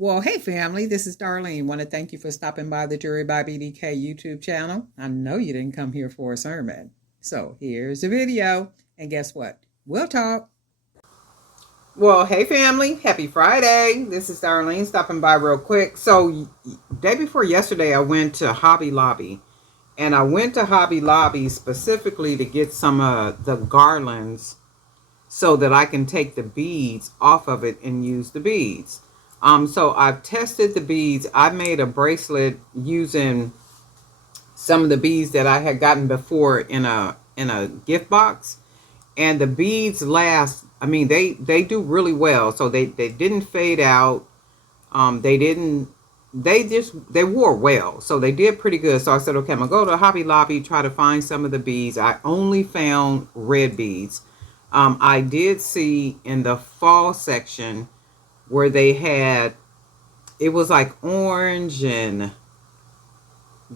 Well, hey family, this is Darlene. Want to thank you for stopping by the Jury by BDK YouTube channel. I know you didn't come here for a sermon. So here's the video. And guess what? We'll talk. Well, hey family, happy Friday. This is Darlene stopping by real quick. So day before yesterday, I went to Hobby Lobby. And I went to Hobby Lobby specifically to get some of the garlands so that I can take the beads off of it and use the beads. So I've tested the beads. I made a bracelet using some of the beads that I had gotten before in a gift box, and the beads last. I mean, they do really well. So they didn't fade out. They didn't. They wore well, so they did pretty good. So I said, okay, I'm gonna go to Hobby Lobby, try to find some of the beads. I only found red beads. I did see in the fall section where they had, it was like orange and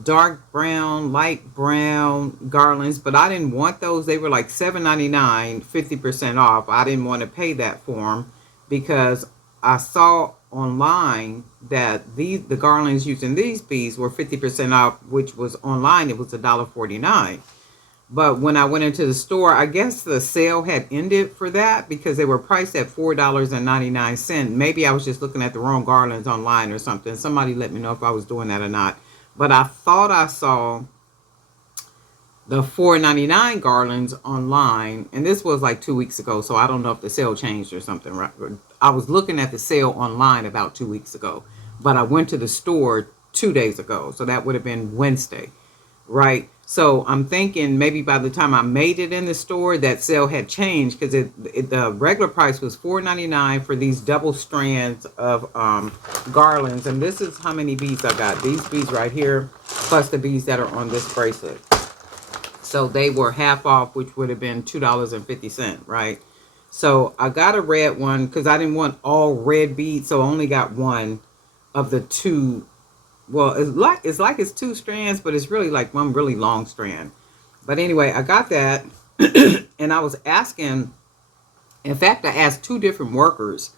dark brown, light brown garlands, but I didn't want those. They were like $7.99, 50% off. I didn't want to pay that for them because I saw online that the garlands using these beads were 50% off, which was online. It was $1.49. But when I went into the store, I guess the sale had ended for that because they were priced at $4.99. Maybe I was just looking at the wrong garlands online or something. Somebody let me know if I was doing that or not. But I thought I saw the $4.99 garlands online. And this was like 2 weeks ago. So I don't know if the sale changed or something. Right? I was looking at the sale online about 2 weeks ago. But I went to the store 2 days ago. So that would have been Wednesday. Right? So I'm thinking maybe by the time I made it in the store, that sale had changed because the regular price was $4.99 for these double strands of garlands. And this is how many beads I got. These beads right here, plus the beads that are on this bracelet. So they were half off, which would have been $2.50, right? So I got a red one because I didn't want all red beads. So I only got one of the two. Well, it's like it's two strands, but it's really like one really long strand. But anyway, I got that. And I was asking, in fact, I asked two different workers,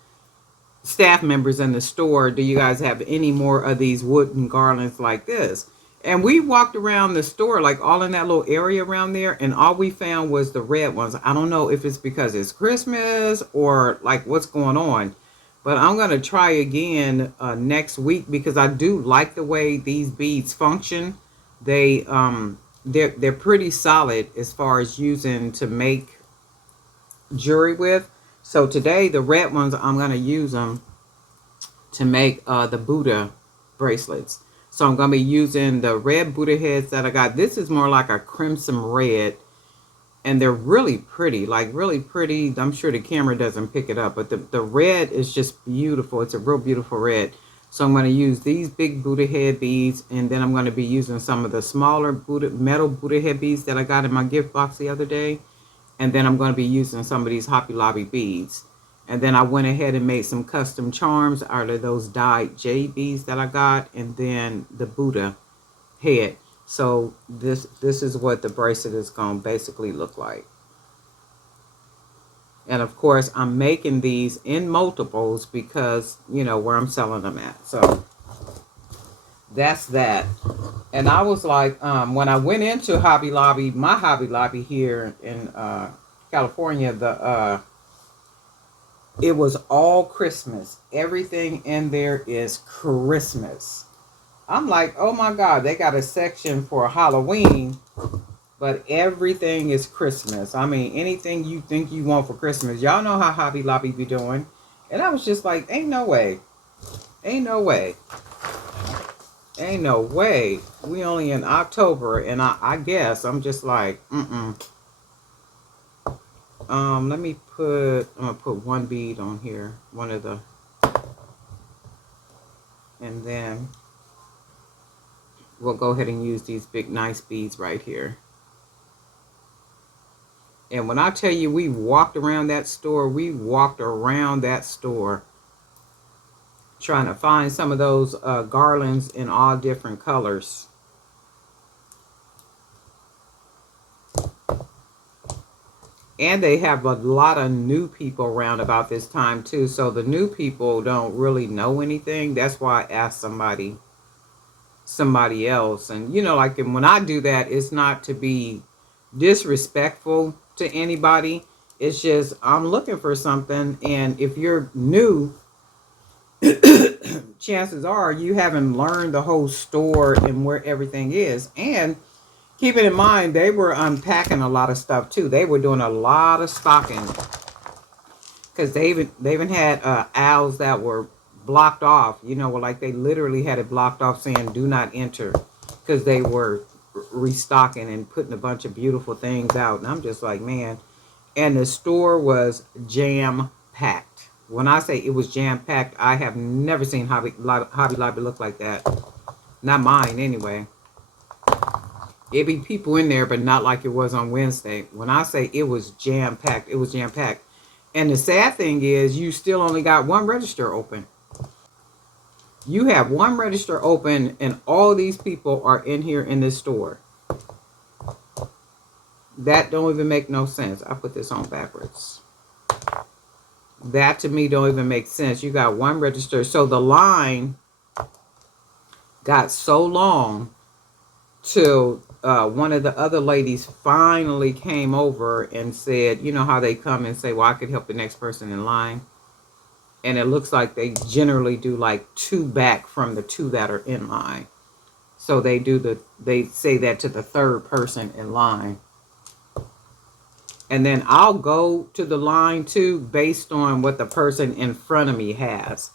staff members in the store, do you guys have any more of these wooden garlands like this? And we walked around the store, like all in that little area around there, and all we found was the red ones. I don't know if it's because it's Christmas or like what's going on. But I'm going to try again next week because I do like the way these beads function. They're pretty solid as far as using to make jewelry with. So today the red ones, I'm going to use them to make the Buddha bracelets. So I'm going to be using the red Buddha heads that I got. This is more like a crimson red. And they're really pretty, like really pretty. I'm sure the camera doesn't pick it up, but the red is just beautiful. It's a real beautiful red. So I'm going to use these big Buddha head beads, and then I'm going to be using some of the smaller metal Buddha head beads that I got in my gift box the other day. And then I'm going to be using some of these Hobby Lobby beads. And then I went ahead and made some custom charms out of those dyed jade beads that I got, and then the Buddha head. So this is what the bracelet is going to basically look like. And of course, I'm making these in multiples because, you know, where I'm selling them at. So that's that. And I was like, when I went into Hobby Lobby, my Hobby Lobby here in California, it was all Christmas. Everything in there is Christmas. I'm like, oh my God, they got a section for Halloween, but everything is Christmas. I mean, anything you think you want for Christmas. Y'all know how Hobby Lobby be doing. And I was just like, ain't no way. Ain't no way. Ain't no way. We only in October, and I guess I'm just like, let me I'm gonna put one bead on here. One of the, and then we'll go ahead and use these big nice beads right here. And when I tell you we walked around that store trying to find some of those garlands in all different colors. And they have a lot of new people around about this time too. So the new people don't really know anything. That's why I asked somebody else. And you know, like, and when I do that, it's not to be disrespectful to anybody. It's just I'm looking for something, and if you're new, chances are you haven't learned the whole store and where everything is. And keeping in mind, they were unpacking a lot of stuff too. They were doing a lot of stocking because they even had aisles that were blocked off. You know, like they literally had it blocked off saying "Do not enter," because they were restocking and putting a bunch of beautiful things out. And I'm just like, man. And the store was jam packed. When I say it was jam packed, I have never seen Hobby Lobby look like that. Not mine, anyway. It'd be people in there, but not like it was on Wednesday. When I say it was jam packed, it was jam packed. And the sad thing is, you still only got one register open. You have one register open, and all these people are in here in this store. That don't even make no sense. I put this on backwards. That to me don't even make sense. You got one register. So the line got so long till one of the other ladies finally came over and said, you know how they come and say, well, I could help the next person in line. And it looks like they generally do like two back from the two that are in line. So they say that to the third person in line. And then I'll go to the line too based on what the person in front of me has.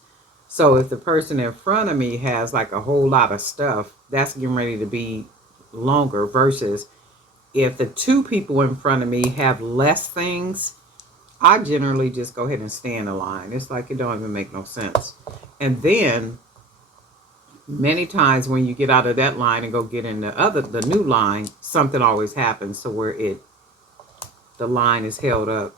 So if the person in front of me has like a whole lot of stuff, that's getting ready to be longer, versus if the two people in front of me have less things, I generally just go ahead and stay in the line. It's like it don't even make no sense. And then many times when you get out of that line and go get in the new line, something always happens to where the line is held up.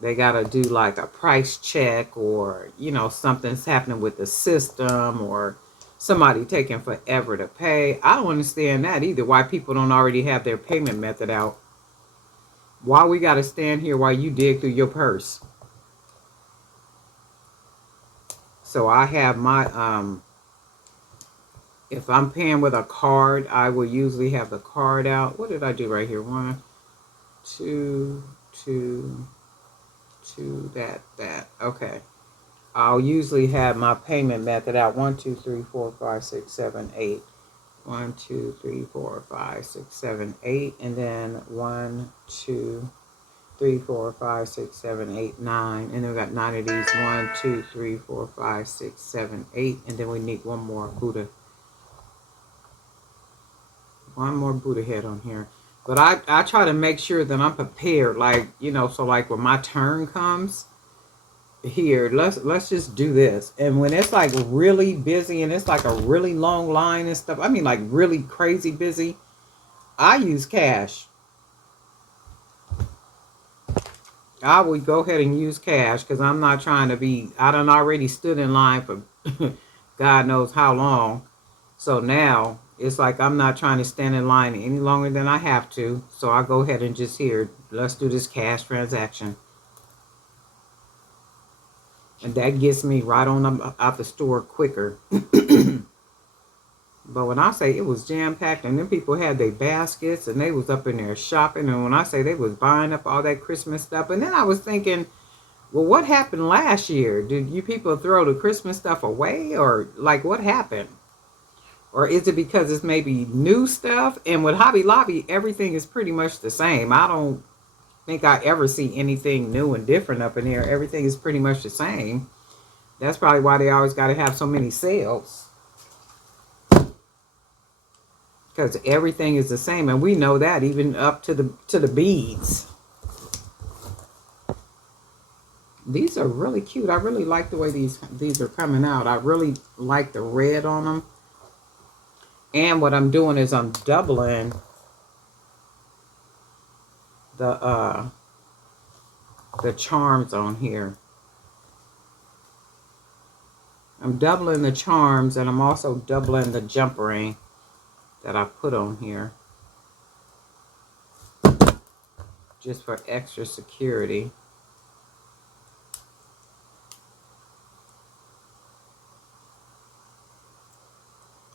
They got to do like a price check, or, you know, something's happening with the system, or somebody taking forever to pay. I don't understand that either. Why people don't already have their payment method out. Why we got to stand here while you dig through your purse. So I have my, if I'm paying with a card, I will usually have the card out. What did I do right here? 1, 2, 2, 2, that. Okay. I'll usually have my payment method out. 1, 2, 3, 4, 5, 6, 7, 8. 1, 2, 3, 4, 5, 6, 7, 8. And then 1, 2, 3, 4, 5, 6, 7, 8, 9. And then we got 9 of these. 1, 2, 3, 4, 5, 6, 7, 8. And then we need one more Buddha. One more Buddha head on here. But I try to make sure that I'm prepared. Like, you know, so like when my turn comes, here, let's just do this. And when it's like really busy and it's like a really long line and stuff, I mean like really crazy busy, I use cash. I would go ahead and use cash because I'm not trying to be, I done already stood in line for God knows how long. So now it's like I'm not trying to stand in line any longer than I have to. So I go ahead and just here, let's do this cash transaction. And that gets me right on out the store quicker. But when I say it was jam-packed, and then people had their baskets, and they was up in there shopping, and when I say they was buying up all that Christmas stuff, and then I was thinking, well, what happened last year? Did you people throw the Christmas stuff away, or like what happened? Or is it because it's maybe new stuff? And with Hobby Lobby, everything is pretty much the same. I don't think I ever see anything new and different up in here. Everything is pretty much the same. That's probably why they always got to have so many sales. Because everything is the same, and we know that even up to the beads. These are really cute. I really like the way these are coming out. I really like the red on them. And what I'm doing is I'm doubling the charms on here. I'm doubling the charms, and I'm also doubling the jump ring that I put on here. just for extra security.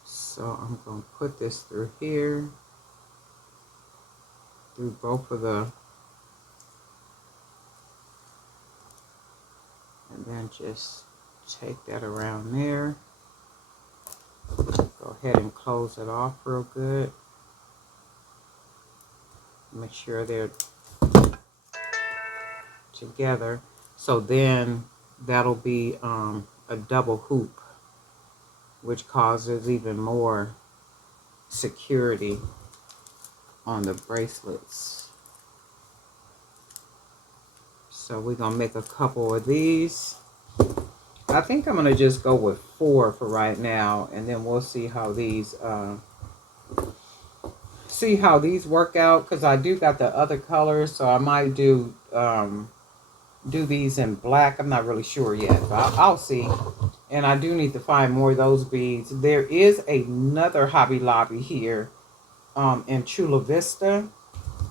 So I'm going to put this through here, through both of the, and then just take that around there. Go ahead and close it off real good. Make sure they're together. So then that'll be a double hoop, which causes even more security on the bracelets. So we're gonna make a couple of these. I think I'm gonna just go with 4 for right now, and then we'll see how these work out, because I do got the other colors, so I might do these in black. I'm not really sure yet, but I'll see. And I do need to find more of those beads. There is another Hobby Lobby here in Chula Vista,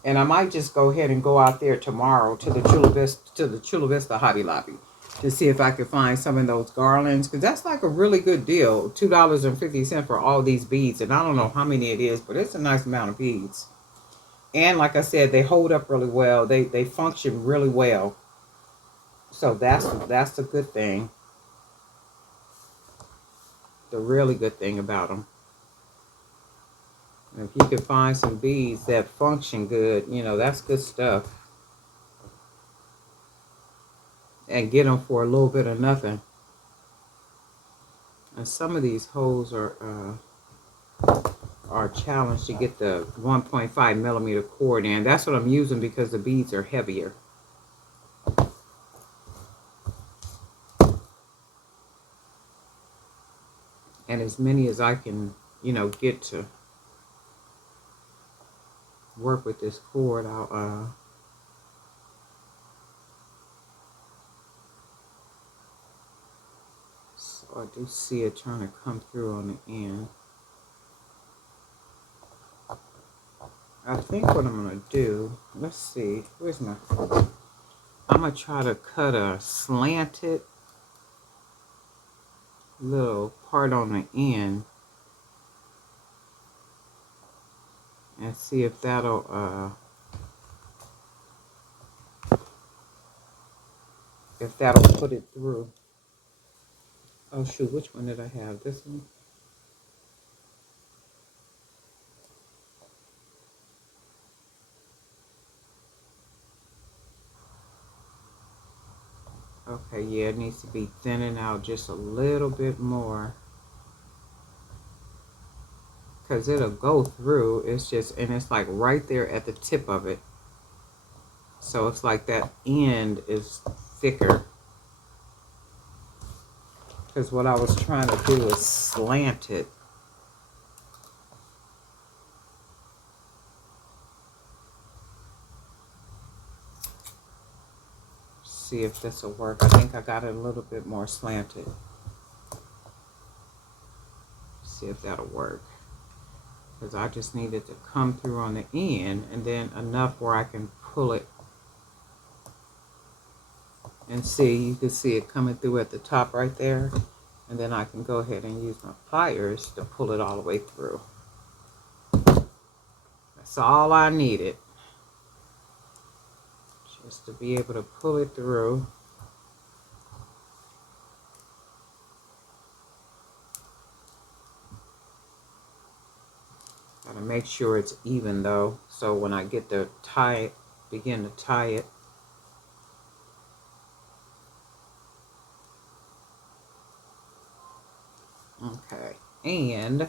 and I might just go ahead and go out there tomorrow to the Chula Vista Hobby Lobby to see if I could find some of those garlands, because that's like a really good deal. $2.50 for all these beads, and I don't know how many it is, but it's a nice amount of beads. And like I said, they hold up really well. They function really well. So that's a good thing. The really good thing about them. And if you can find some beads that function good, you know, that's good stuff. And get them for a little bit of nothing. And some of these holes are challenged to get the 1.5 millimeter cord in. That's what I'm using because the beads are heavier. And as many as I can, you know, get to work with this cord, I'll so I do see it trying to come through on the end. I think what I'm going to do, let's see, where's my, I'm going to try to cut a slanted little part on the end and see if that'll put it through. Oh shoot, which one did I have? This one? Okay, yeah, it needs to be thinning out just a little bit more, because it'll go through. It's just, and it's like right there at the tip of it. So it's like that end is thicker. Because what I was trying to do is slant it. See if this will work. I think I got it a little bit more slanted. See if that'll work. Because I just need it to come through on the end, and then enough where I can pull it. And see, you can see it coming through at the top right there. And then I can go ahead and use my pliers to pull it all the way through. That's all I needed. Just to be able to pull it through. Gotta make sure it's even though, so when I get to tie it, begin to tie it, okay, and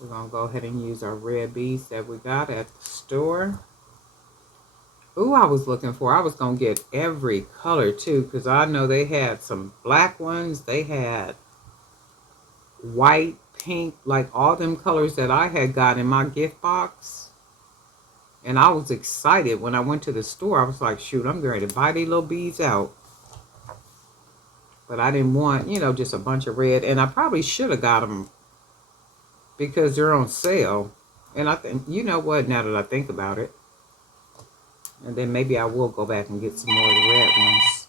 we're gonna go ahead and use our red beads that we got at the store. Ooh, I was looking for, I was gonna get every color too, because I know they had some black ones, they had white, pink, like all them colors that I had got in my gift box. And I was excited when I went to the store. I was like, shoot, I'm going to buy these little beads out. But I didn't want, you know, just a bunch of red. And I probably should have got them because they're on sale. And I think, you know what, now that I think about it, And then maybe I will go back and get some more of the red ones.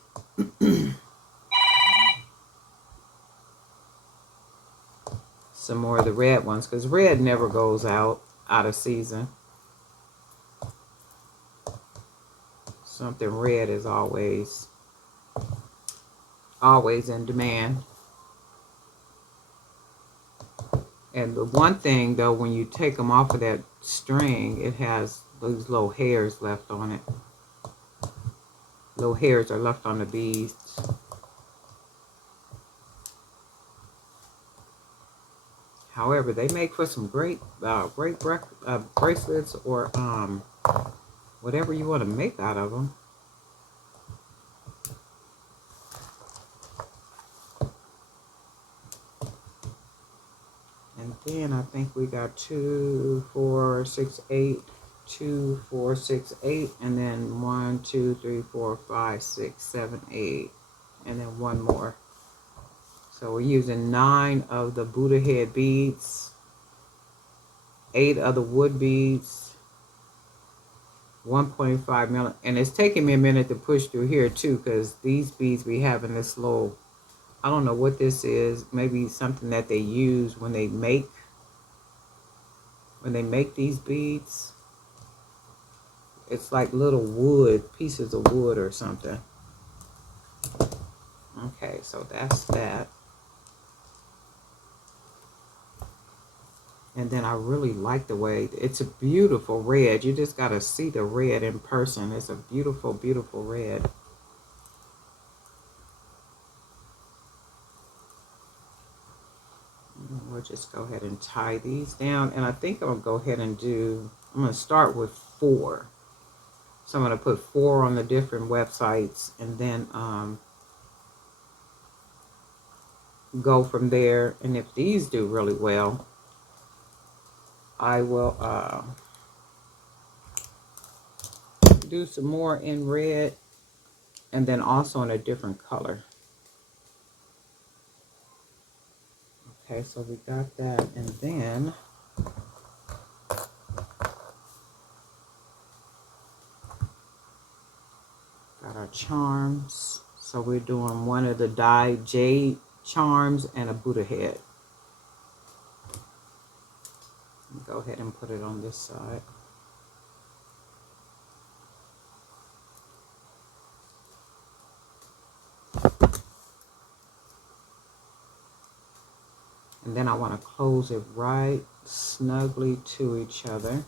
Some more of the red ones, because red never goes out of season. Something red is always in demand. And the one thing though, when you take them off of that string, it has those little hairs left on it. Little hairs are left on the beads. However, they make for some great bracelets, or whatever you want to make out of them. And then I think we got 2, 4, 6, 8, 2, 4, 6, 8, and then 1, 2, 3, 4, 5, 6, 7, 8, and then one more. So we're using 9 of the Buddha head beads, 8 of the wood beads, 1.5 millimeter, and it's taking me a minute to push through here too, because these beads we have in this little, I don't know what this is, maybe something that they use when they make these beads. It's like little wood, pieces of wood or something. Okay, so that's that. And then I really like the way, it's a beautiful red. You just got to see the red in person. It's a beautiful, beautiful red. And we'll just go ahead and tie these down. And I think I'm going to go ahead and I'm going to start with 4. So I'm going to put 4 on the different websites, and then go from there. And if these do really well, I will do some more in red, and then also in a different color. Okay, so we got that, and then got our charms. So we're doing one of the dyed jade charms and a Buddha head. Go ahead and put it on this side. And then I want to close it right snugly to each other.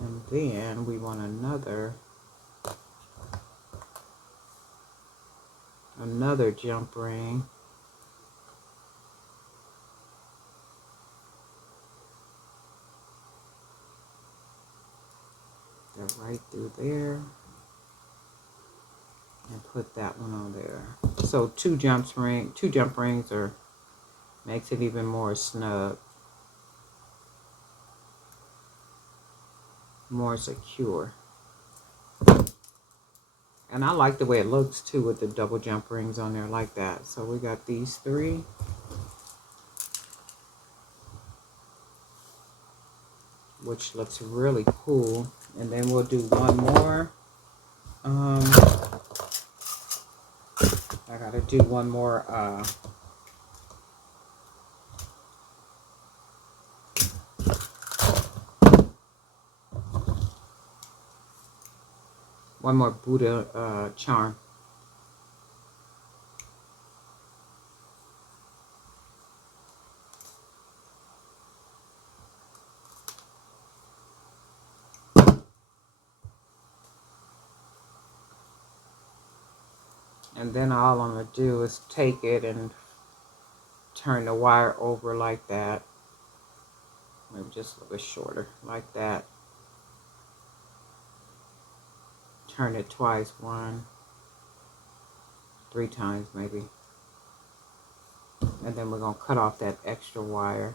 And then we want another jump ring. That right through there. And put that one on there. So two jump rings makes it even more snug, more secure. And I like the way it looks too with the double jump rings on there like that. So we got these 3. Which looks really cool. And then we'll do one more. I gotta do one more Buddha charm. And then all I'm going to do is take it and turn the wire over like that. Maybe just a little bit shorter, like that. Turn it twice, 1, 3 times maybe. And then we're going to cut off that extra wire.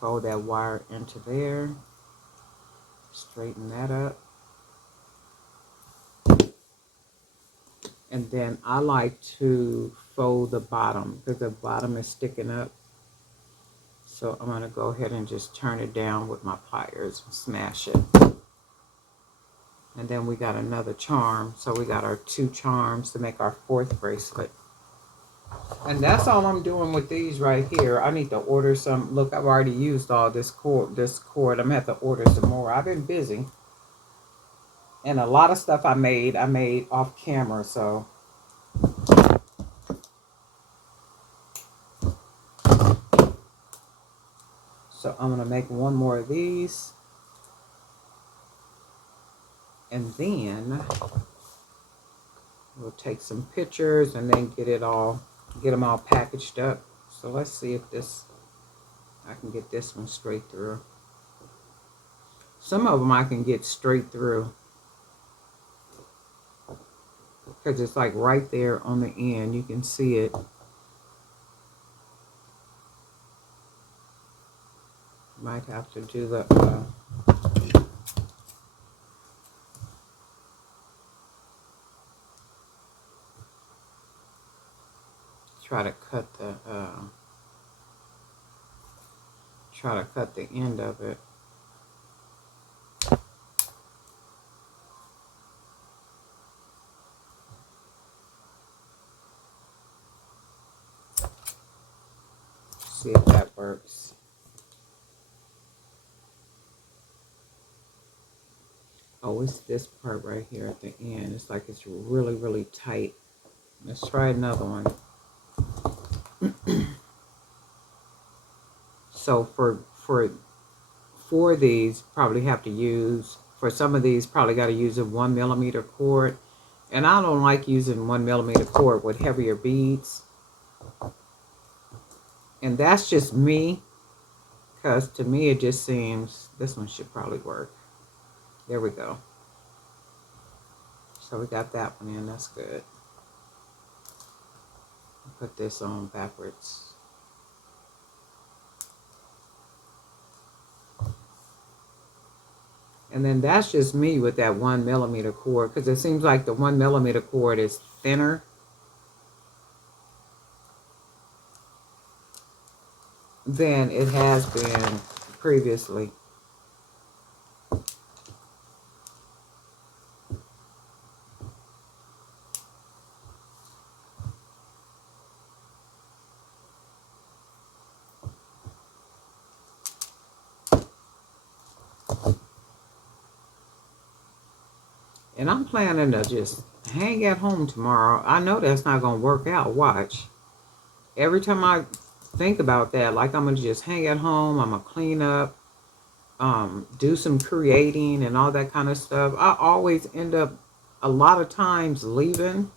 Fold that wire into there. Straighten that up. And then I like to fold the bottom because the bottom is sticking up. So I'm going to go ahead and just turn it down with my pliers and smash it. And then we got another charm. So we got our 2 charms to make our 4th bracelet. And that's all I'm doing with these right here. I need to order some. Look, I've already used all this cord. I'm going to have to order some more. I've been busy. And a lot of stuff I made off camera. So I'm going to make one more of these. And then we'll take some pictures and then get them all packaged up. So let's see if I can get this one straight through. Some of them I can get straight through because it's like right there on the end. You can see it. Might have to do the try to cut the end of it. See if that works. Oh, it's this part right here at the end. It's like it's really, really tight. Let's try another one. So for these, probably have to use, for some of these, probably got to use a 1mm cord. And I don't like using 1mm cord with heavier beads. And that's just me, because to me it just seems, this one should probably work. There we go. So we got that one in, that's good. Put this on backwards. And then that's just me with that 1mm cord, because it seems like the 1mm cord is thinner. Than it has been previously. And I'm planning to just hang at home tomorrow. I know that's not going to work out. Watch. Every time I think about that, like I'm going to just hang at home, I'm going to clean up, do some creating and all that kind of stuff. I always end up a lot of times leaving,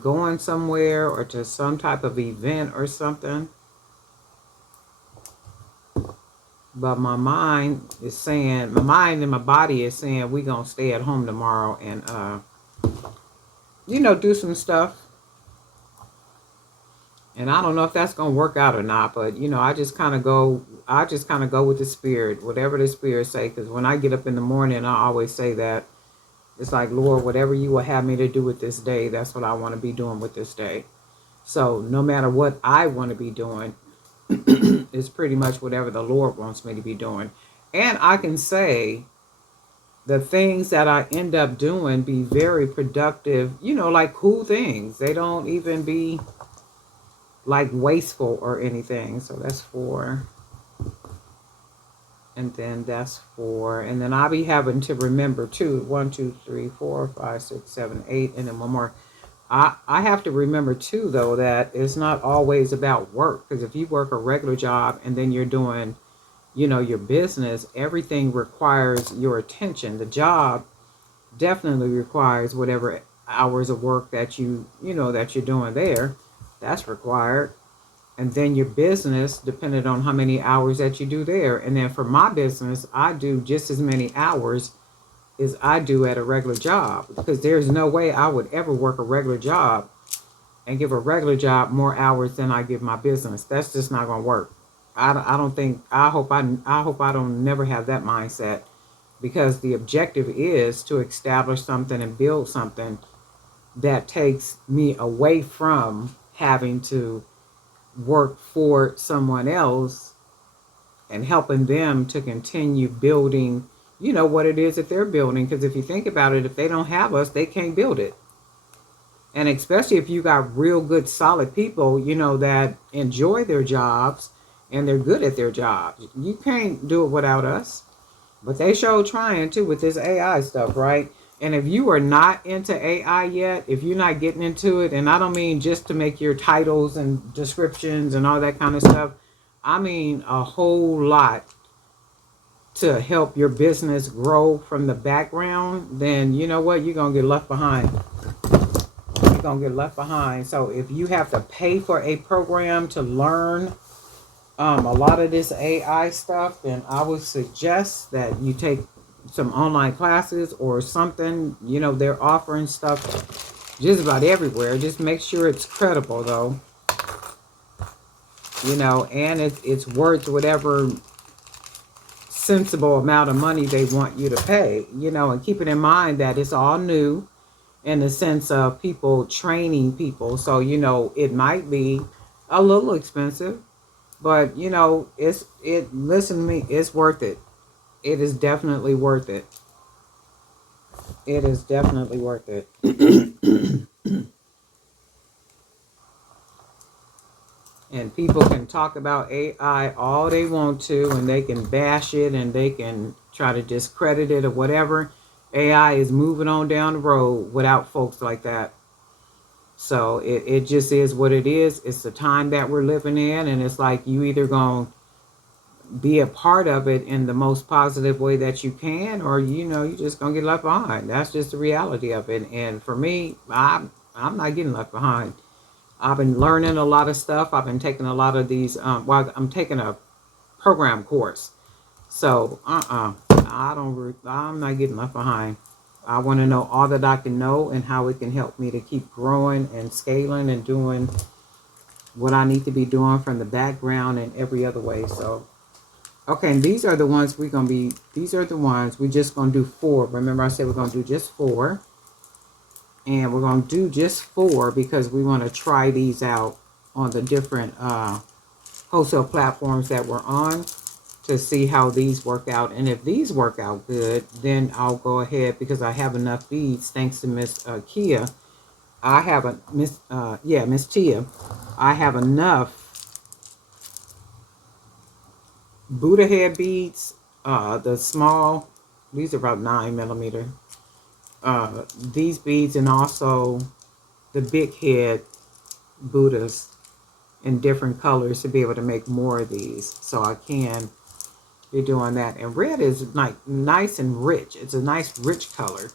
going somewhere or to some type of event or something. But my mind is saying, my mind and my body is saying, we're going to stay at home tomorrow and, you know, do some stuff. And I don't know if that's going to work out or not, but, you know, I just kind of go with the spirit, whatever the spirit say. Because when I get up in the morning, I always say that. It's like, Lord, whatever you will have me to do with this day, that's what I want to be doing with this day. So no matter what I want to be doing, it's pretty much whatever the Lord wants me to be doing. And I can say the things that I end up doing be very productive, you know, like cool things. They don't even be like wasteful or anything. So that's 4. And then that's 4. And then I'll be having to remember too. 1, 2, 3, 4, 5, 6, 7, 8. And then one more. I have to remember too, though, that it's not always about work. Because if you work a regular job and then you're doing, you know, your business, everything requires your attention. The job definitely requires whatever hours of work that you know, that you're doing there. That's required. And then your business, depending on how many hours that you do there. And then for my business, I do just as many hours as I do at a regular job, because there's no way I would ever work a regular job and give a regular job more hours than I give my business. That's just not going to work. I hope I don't never have that mindset, because the objective is to establish something and build something that takes me away from having to work for someone else and helping them to continue building, you know, what it is that they're building. Because if you think about it, if they don't have us, they can't build it. And especially if you got real good, solid people, you know, that enjoy their jobs and they're good at their jobs. You can't do it without us. But they show trying too with this AI stuff, right? And if you are not into AI yet, if you're not getting into it, and I don't mean just to make your titles and descriptions and all that kind of stuff, I mean a whole lot to help your business grow from the background, then you know what? You're going to get left behind. You're going to get left behind. So if you have to pay for a program to learn a lot of this AI stuff, then I would suggest that you take some online classes or something. You know, they're offering stuff just about everywhere. Just make sure it's credible, though. You know, and it's worth whatever sensible amount of money they want you to pay. You know, and keep it in mind that it's all new in the sense of people training people. So, you know, it might be a little expensive. But, you know, listen to me, it's worth it. It is definitely worth it. It is definitely worth it. And people can talk about AI all they want to, and they can bash it, and they can try to discredit it or whatever. AI is moving on down the road without folks like that. So it just is what it is. It's the time that we're living in, and it's like you either going to be a part of it in the most positive way that you can, or you know, you're just gonna get left behind. That's just the reality of it. And for me, I'm not getting left behind. I've been learning a lot of stuff. I've been taking a lot of these. Well, I'm taking a program course. So I'm not getting left behind. I want to know all that I can know and how it can help me to keep growing and scaling and doing what I need to be doing from the background and every other way. So, okay, and these are the ones we're going to be, these are the ones we're just going to do 4. Remember I said we're going to do just 4. And we're going to do just 4 because we want to try these out on the different wholesale platforms that we're on to see how these work out. And if these work out good, then I'll go ahead because I have enough beads thanks to Miss Kia. I have a Miss Tia. I have enough Buddha head beads, the small, these are about 9mm. These beads and also the big head Buddhas in different colors to be able to make more of these. So I can be doing that. And red is like nice and rich. It's a nice rich color.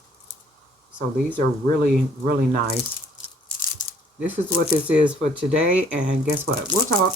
So these are really, really nice. This is what this is for today. And guess what? We'll talk.